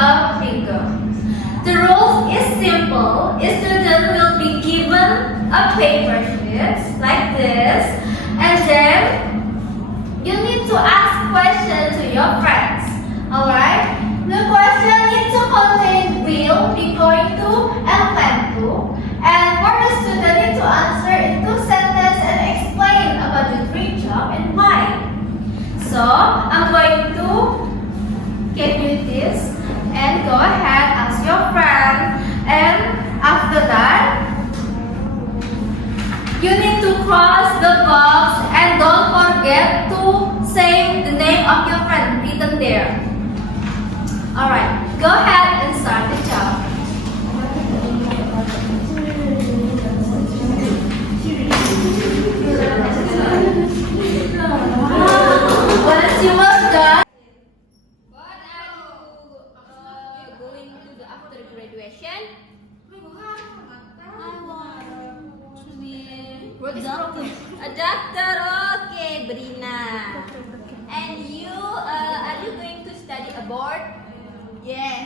a finger. The rules is simple. A student will be given a paper sheet like this, and then you need to ask questions to your friends. Alright? The question needs to contain will, be going to, and plan to. And for the student need to answer in 2 sentences and explain about the dream job and why. So, I'm going to give you this and go ahead, ask your friend, and after that, you need to cross the box and don't forget to say the name of your friend written there. Alright, go ahead and start the job. Once you was done, What are you going to do after graduation? I want to be a doctor. Okay, Brina. And you, are you going to study abroad? Yes.